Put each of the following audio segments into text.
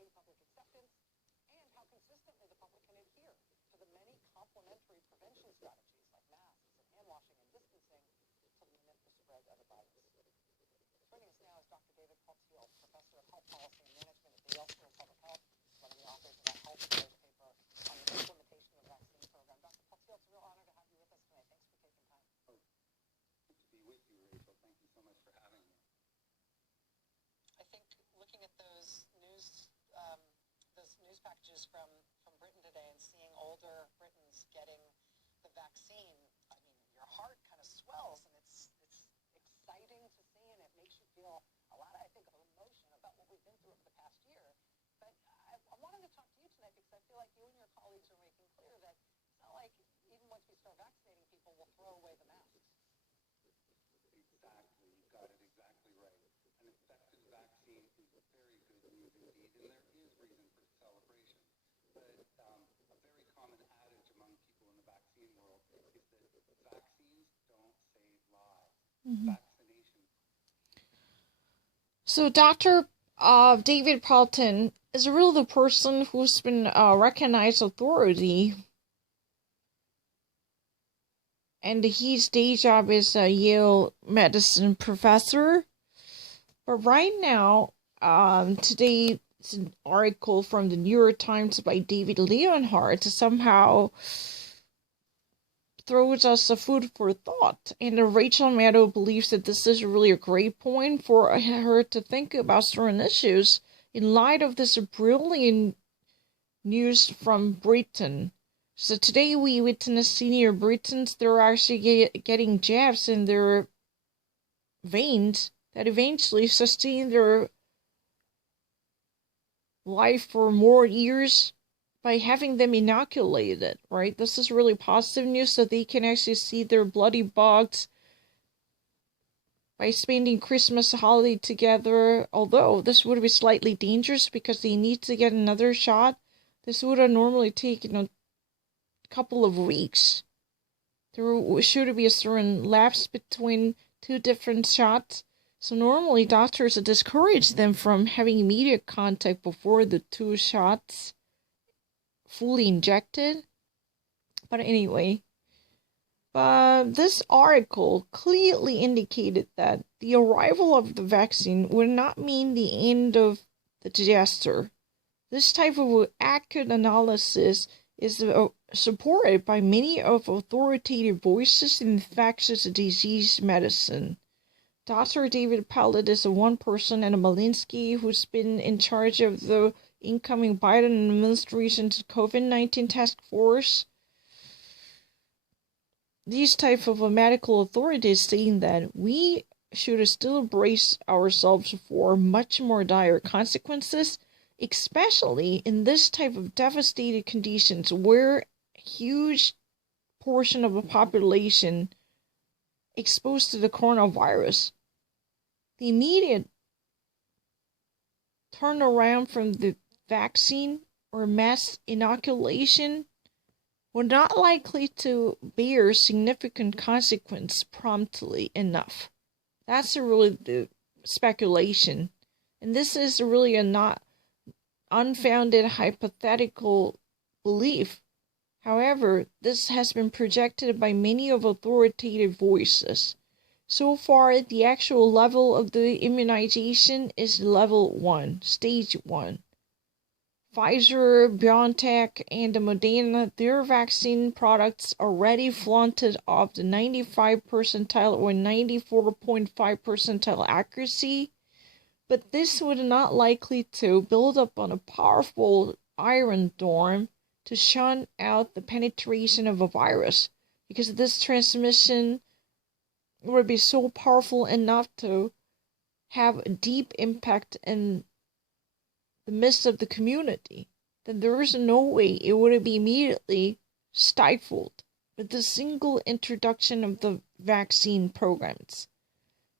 spreading public acceptance, and how consistently the public can adhere to the many complementary prevention strategies like masks and hand washing and distancing to limit the spread of the virus. Joining us now is Dr. David Paltiel, Professor of Health Policy and Management at the Yale School of Public Health, one of the authors of that health affairs paper on the implementation of the vaccine program. Dr. Paltiel, it's a real honor to have you with us tonight. Thanks for taking time. Good to be with you, Rachel. Thank you so much for having me. I think looking at those news packages from Britain today and seeing older Britons getting the vaccine, I mean, your heart kind of swells, and it's exciting to see, and it makes you feel a lot, I think, of emotion about what we've been through over the past year. But I wanted to talk to you tonight because I feel like you and your colleagues are making clear that it's not like even once we start vaccinating people, we'll throw away the masks. Exactly. You've got it exactly right. An effective vaccine is very good news indeed, and there is reason for celebration. But a very common adage among people in the vaccine world is that vaccines don't save lives. Vaccination. So Dr. David Paltiel is really the person who's been recognized authority, and his day job is a Yale medicine professor. But right now, today, it's an article from the New York Times by David Leonhardt somehow throws us a food for thought. And Rachel Maddow believes that this is really a great point for her to think about certain issues in light of this brilliant news from Britain. So today we witnessed senior Britons, they're actually getting jabs in their veins that eventually sustain their life for more years by having them inoculated, right? This is really positive news, so they can actually see their bloody bugs by spending Christmas holiday together. Although this would be slightly dangerous because they need to get another shot. This would have normally taken a couple of weeks. There should be a certain lapse between two different shots. So normally doctors discourage them from having immediate contact before the two shots fully injected. But anyway, this article clearly indicated that the arrival of the vaccine would not mean the end of the disaster. This type of accurate analysis is supported by many of authoritative voices in infectious disease medicine. Dr. David Paltiel is one person, and Malinsky, who's been in charge of the incoming Biden administration's COVID-19 task force. These type of medical authorities saying that we should still brace ourselves for much more dire consequences, especially in this type of devastated conditions where a huge portion of the population exposed to the coronavirus. The immediate turnaround from the vaccine or mass inoculation were not likely to bear significant consequence promptly enough. That's really the speculation. And this is really a not unfounded hypothetical belief. However, this has been projected by many of authoritative voices. So far, the actual level of the immunization is level 1, stage 1. Pfizer, BioNTech, and Moderna, their vaccine products already flaunted off the 95 percentile or 94.5 percentile accuracy, but this would not likely to build up on a powerful iron dome to shun out the penetration of a virus, because this transmission would be so powerful enough to have a deep impact in the midst of the community, then there is no way it would be immediately stifled with the single introduction of the vaccine programs.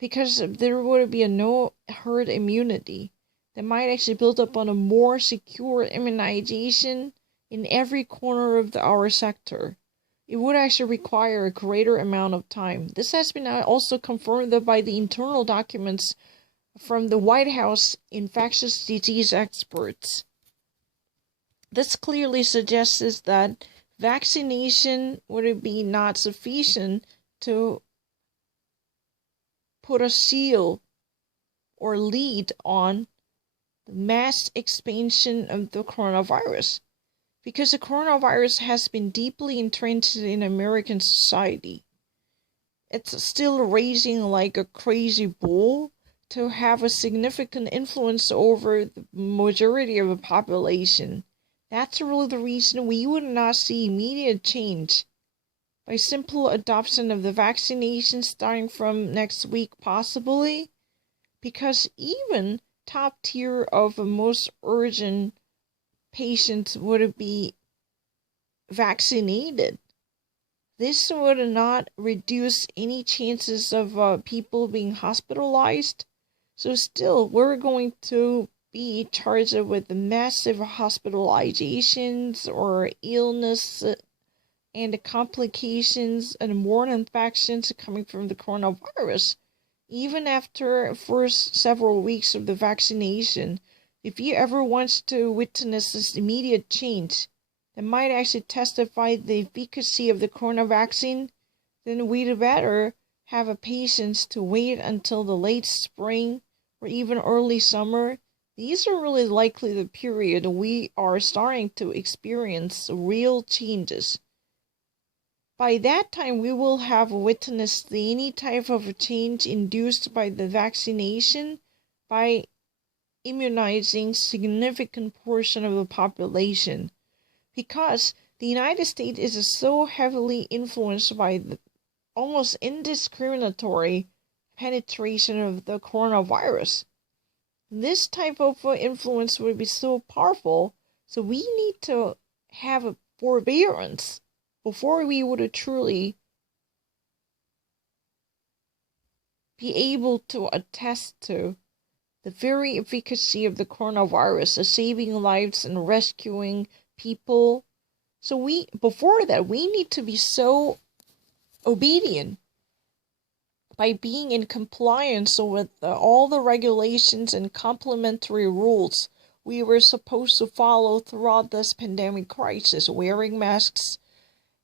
Because there would be a no herd immunity that might actually build up on a more secure immunization in every corner of our sector. It would actually require a greater amount of time. This has been also confirmed by the internal documents from the White House infectious disease experts. This clearly suggests that vaccination would be not sufficient to put a seal or lead on the mass expansion of the coronavirus, because the coronavirus has been deeply entrenched in American society. It's still raging like a crazy bull to have a significant influence over the majority of the population. That's really the reason we would not see immediate change by simple adoption of the vaccination starting from next week possibly, because even top tier of the most urgent patients would be vaccinated. This would not reduce any chances of people being hospitalized. So still, we're going to be charged with massive hospitalizations or illness and complications and more infections coming from the coronavirus. Even after first several weeks of the vaccination, if you ever want to witness this immediate change that might actually testify the efficacy of the corona vaccine, then we'd better have a patience to wait until the late spring or even early summer. These are really likely the period we are starting to experience real changes. By that time, we will have witnessed any type of change induced by the vaccination by immunizing significant portion of the population, because the United States is so heavily influenced by the almost indiscriminatory penetration of the coronavirus. This type of influence would be so powerful, so we need to have a forbearance before we would truly be able to attest to the very efficacy of the coronavirus, saving lives and rescuing people. So before that, we need to be so obedient by being in compliance with all the regulations and complementary rules we were supposed to follow throughout this pandemic crisis, wearing masks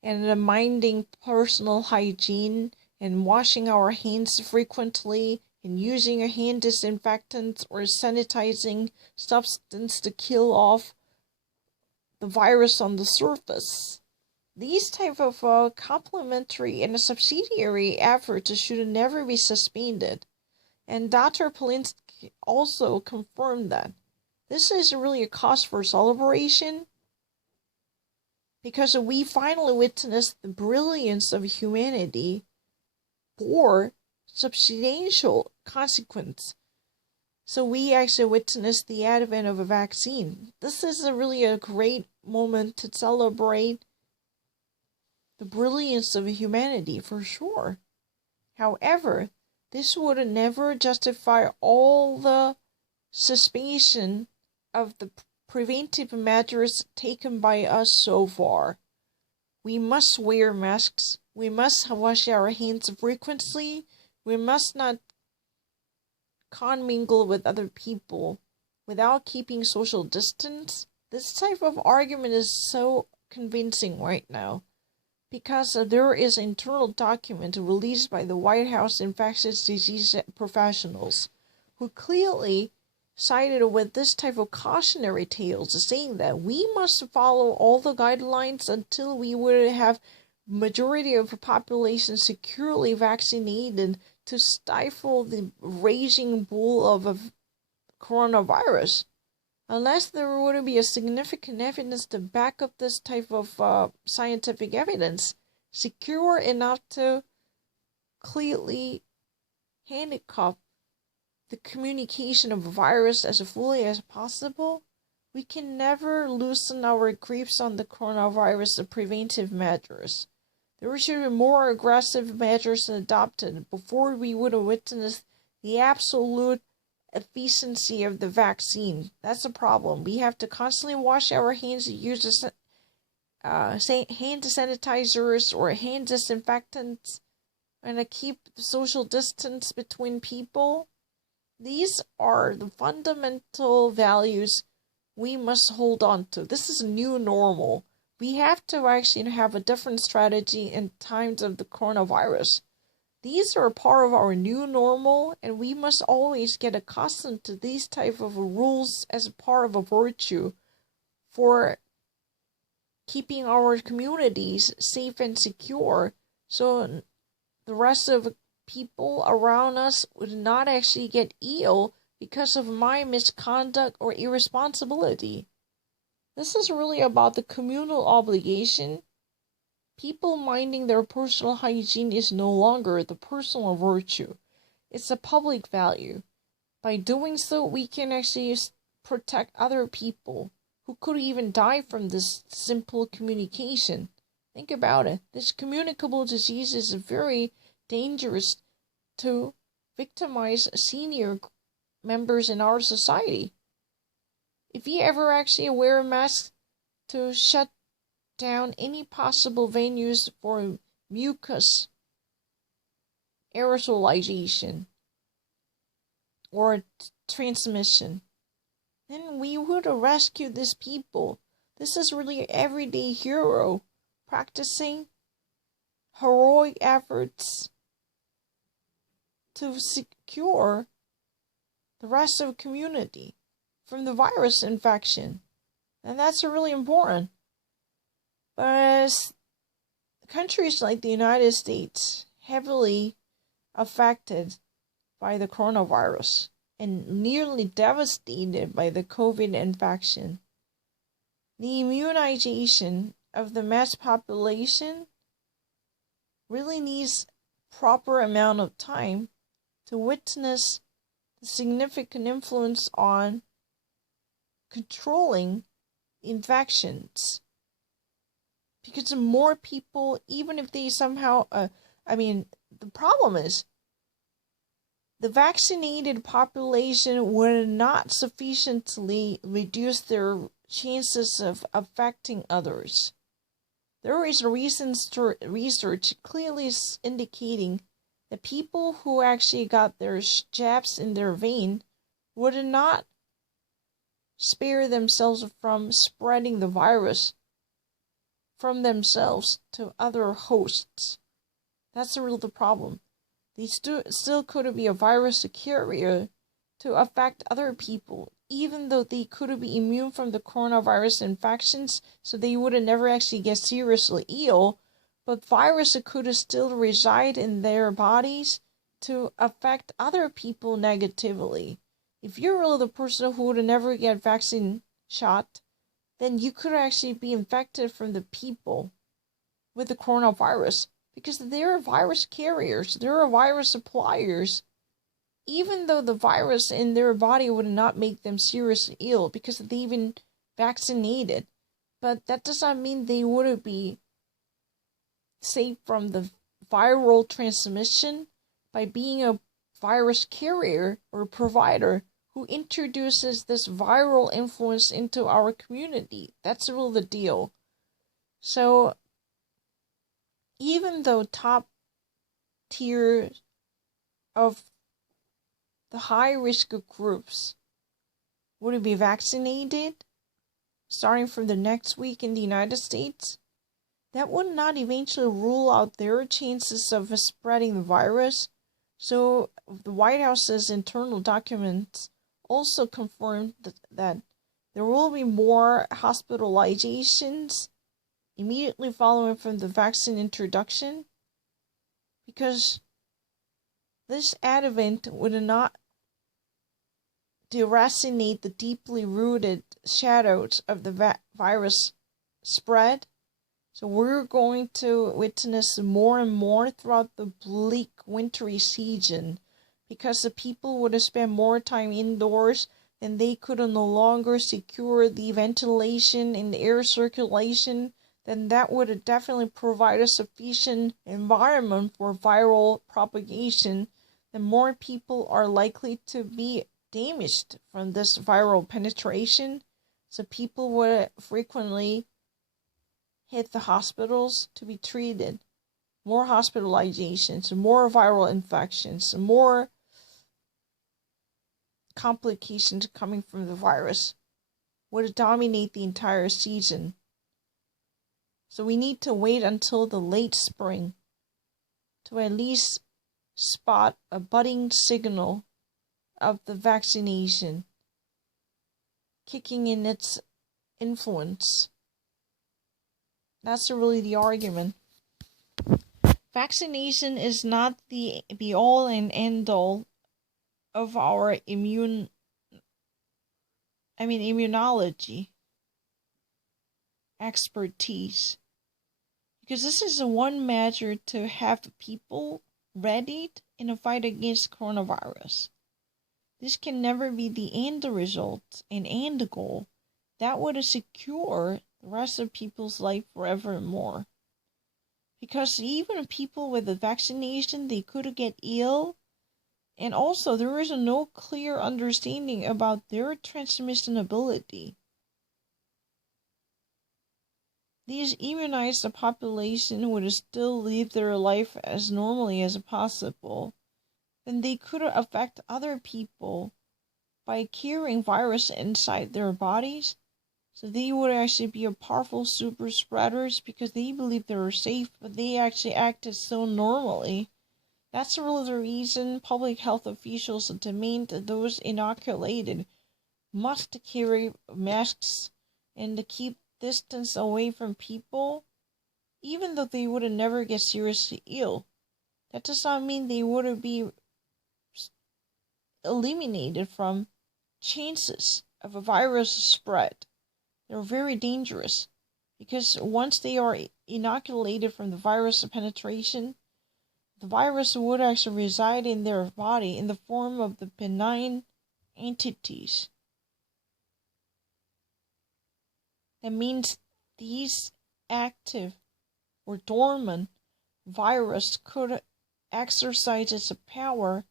and minding personal hygiene and washing our hands frequently and using a hand disinfectant or sanitizing substance to kill off the virus on the surface. These type of complementary and subsidiary efforts should never be suspended. And Dr. Polinsky also confirmed that this is really a cause for celebration, because we finally witnessed the brilliance of humanity for substantial consequence. So we actually witnessed the advent of a vaccine. This is really a great moment to celebrate the brilliance of humanity, for sure. However, this would never justify all the suspension of the preventive measures taken by us so far. We must wear masks. We must wash our hands frequently. We must not commingle with other people without keeping social distance. This type of argument is so convincing right now, because there is an internal document released by the White House infectious disease professionals who clearly sided with this type of cautionary tales, saying that we must follow all the guidelines until we would have majority of the population securely vaccinated to stifle the raging bull of a coronavirus. Unless there would be a significant evidence to back up this type of scientific evidence, secure enough to clearly handicap the communication of a virus as fully as possible, we can never loosen our grips on the coronavirus preventive measures. There should be more aggressive measures adopted before we would have witnessed the absolute efficiency of the vaccine. That's a problem. We have to constantly wash our hands, use hand sanitizers or hand disinfectants, and keep the social distance between people. These are the fundamental values we must hold on to. This is a new normal. We have to actually have a different strategy in times of the coronavirus. These are a part of our new normal, and we must always get accustomed to these type of rules as a part of a virtue for keeping our communities safe and secure, so the rest of people around us would not actually get ill because of my misconduct or irresponsibility. This is really about the communal obligation. People minding their personal hygiene is no longer the personal virtue. It's a public value. By doing so, we can actually protect other people who could even die from this simple communication. Think about it. This communicable disease is very dangerous to victimize senior members in our society. If you ever actually wear a mask to shut down any possible venues for mucus aerosolization or transmission, then we would rescue these people. This is really an everyday hero practicing heroic efforts to secure the rest of the community from the virus infection. And that's really important. But as countries like the United States, heavily affected by the coronavirus and nearly devastated by the COVID infection, the immunization of the mass population really needs proper amount of time to witness the significant influence on controlling infections. Because more people, even if they somehow, the problem is the vaccinated population would not sufficiently reduce their chances of affecting others. There is recent research clearly indicating that people who actually got their jabs in their vein would not spare themselves from spreading the virus from themselves to other hosts. That's the real problem. They still could be a virus carrier to affect other people, even though they could be immune from the coronavirus infections, so they would never actually get seriously ill, but virus could still reside in their bodies to affect other people negatively. If you're really the person who would never get vaccine shot, then you could actually be infected from the people with the coronavirus, because they're virus carriers, they're virus suppliers, even though the virus in their body would not make them seriously ill because they've been vaccinated. But that does not mean they would be safe from the viral transmission by being a virus carrier or provider who introduces this viral influence into our community. That's really the deal. So, even though top tier of the high-risk groups would be vaccinated starting from the next week in the United States, that would not eventually rule out their chances of spreading the virus. So the White House's internal documents also confirmed that there will be more hospitalizations immediately following from the vaccine introduction, because this advent would not deracinate the deeply rooted shadows of the virus spread. So we're going to witness more and more throughout the bleak wintry season, because the people would spend more time indoors and they could no longer secure the ventilation and the air circulation. Then that would definitely provide a sufficient environment for viral propagation. Then more people are likely to be damaged from this viral penetration. So people would frequently hit the hospitals to be treated. More hospitalizations, more viral infections, more complications coming from the virus would dominate the entire season. So we need to wait until the late spring to at least spot a budding signal of the vaccination kicking in its influence. That's really the argument. Vaccination is not the be-all and end-all of our immunology expertise. Because this is the one measure to have people readied in a fight against coronavirus. This can never be the end result and end goal. That would secure the rest of people's life forevermore. Because even people with the vaccination, they could get ill. And also, there is no clear understanding about their transmission ability. These immunized population would still live their life as normally as possible. Then they could affect other people by carrying virus inside their bodies. So they would actually be a powerful super spreaders because they believe they were safe, but they actually acted so normally. That's really the reason public health officials demand that those inoculated must carry masks and to keep distance away from people, even though they would never get seriously ill. That does not mean they would be eliminated from chances of a virus spread. They're very dangerous because once they are inoculated from the virus penetration, the virus would actually reside in their body in the form of the benign entities. That means these active or dormant virus could exercise its power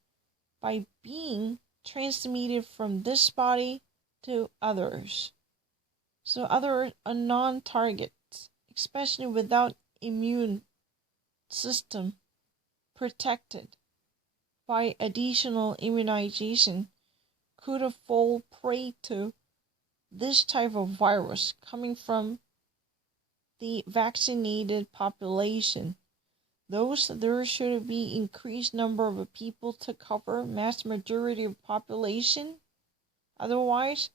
by being transmitted from this body to others. So other unknown targets, especially without immune system protected by additional immunization, could fall prey to this type of virus coming from the vaccinated population. There should be increased number of people to cover mass majority of population. Otherwise,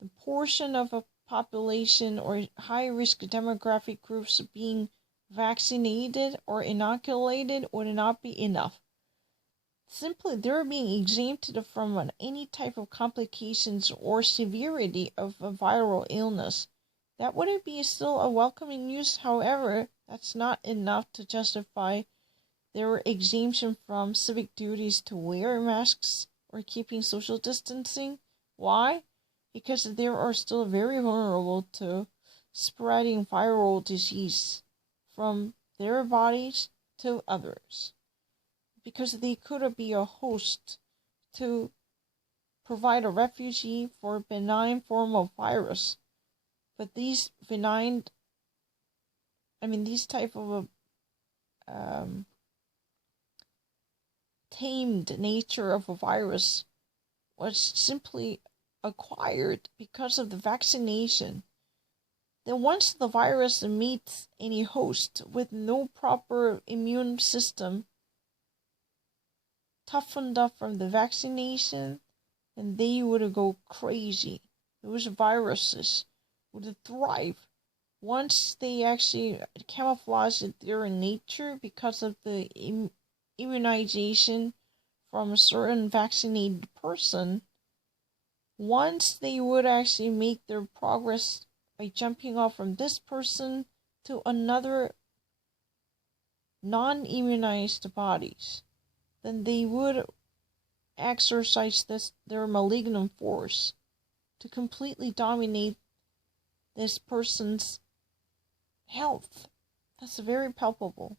the portion of a population or high-risk demographic groups being vaccinated or inoculated would not be enough. Simply, they're being exempted from any type of complications or severity of a viral illness. That wouldn't be still a welcoming news. However, that's not enough to justify their exemption from civic duties to wear masks or keeping social distancing. Why? Because they are still very vulnerable to spreading viral disease from their bodies to others. Because they could be a host to provide a refuge for a benign form of virus. But these type of tamed nature of a virus was simply acquired because of the vaccination. Then once the virus meets any host with no proper immune system toughened up from the vaccination, then they would go crazy. Those viruses would thrive once they actually camouflage their nature because of the immunization from a certain vaccinated person. Once they would actually make their progress by jumping off from this person to another non-immunized bodies, then they would exercise their malignant force to completely dominate this person's health. That's very palpable.